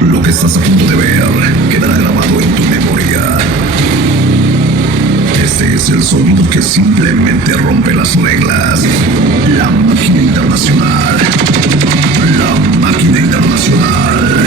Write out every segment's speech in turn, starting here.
Lo que estás a punto de ver quedará grabado en tu memoria. Este es el sonido que simplemente rompe las reglas. La máquina internacional. La máquina internacional.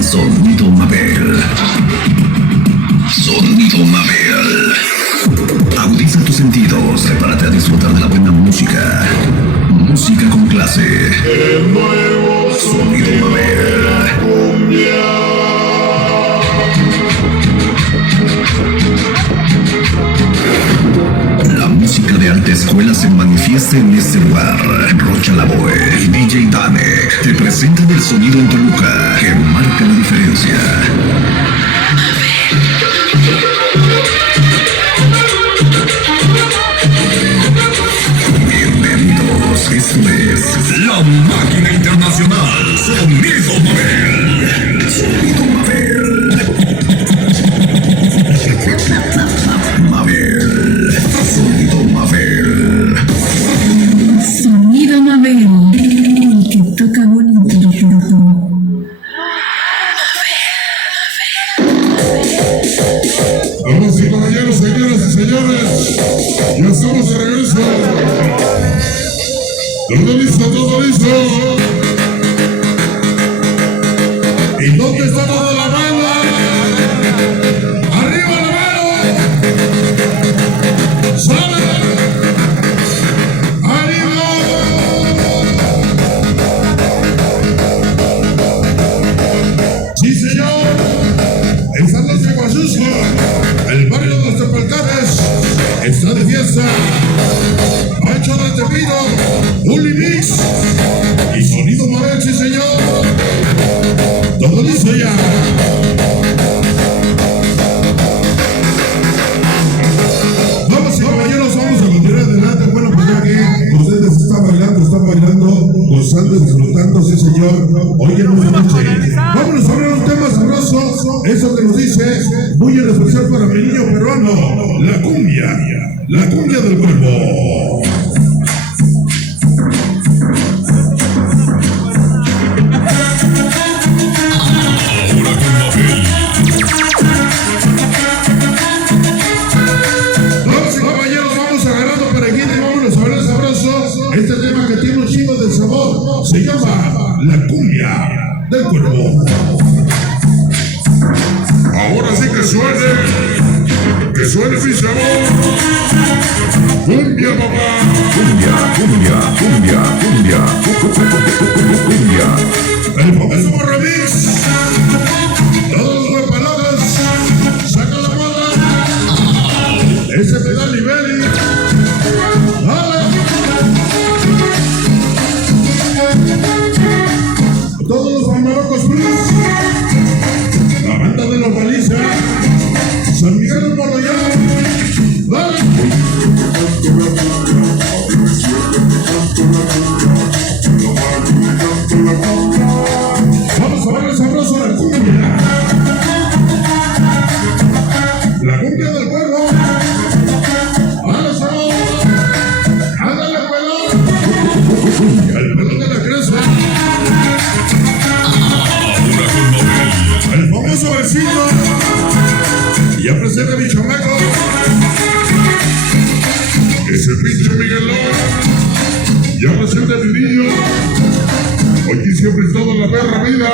Sonido Mabel. Sonido Mabel. Agudiza tus sentidos, prepárate a disfrutar de la buena música. Música con clase. Sonido Mabel. La música de alta escuela se manifiesta en este lugar. Rocha Lavoe y DJ Dane te presentan el sonido en Toluca que marca la diferencia. Bienvenidos, esto es La Máquina Internacional. Sonido Mabel. Sonido Mabel. Mabel. Sonido Mabel. Sonido Mabel. El que toca bonito. Damas y caballeros, señoras y señores, ya estamos de regreso. Todo listo, todo listo. ¿Y dónde está toda la banda? ¡Arriba la mano! ¡Sale! ¡Arriba! ¡Sí, señor! Esta noche en Huachuco, el barrio de los Tepalcates está de fiesta. Pancho del Tepino, Unimix y Sonido Mabel, sí señor. Todo listo ya. Vamos y caballeros, vamos a continuar adelante. Bueno, pues ya que ustedes están bailando, gozando, disfrutando, sí señor. Hoy en la noche. Vámonos a hablar un tema sabroso. Eso que nos dice, muy en especial para mi niño peruano, la cumbia del cuerpo. Vamos y caballeros, vamos agarrando perejil y vámonos a hablar sabroso. Este tema que tiene un chingo de sabor se llama la cumbia del cuerpo. Ahora sí que suene mi sabor. Cumbia, papá. Cumbia. El famosísimo remix. Todos los reparados. Saca la bola. Ese pedal nivel. Dale. Todos los Amarocos Blues. La banda de los Baliza. San Miguel del Morollán. ¡Dale! Vamos a ver el sabroso de la cumbia. La cumbia del pueblo. ¡Ándale, sabor! ¡Ándale, pelón! El pelón de la cresta. El famoso vecino. Ya presenta mi chamaco. Ese pinche Miguelón. Ya presenta mi niño. Hoy siempre es toda la perra vida.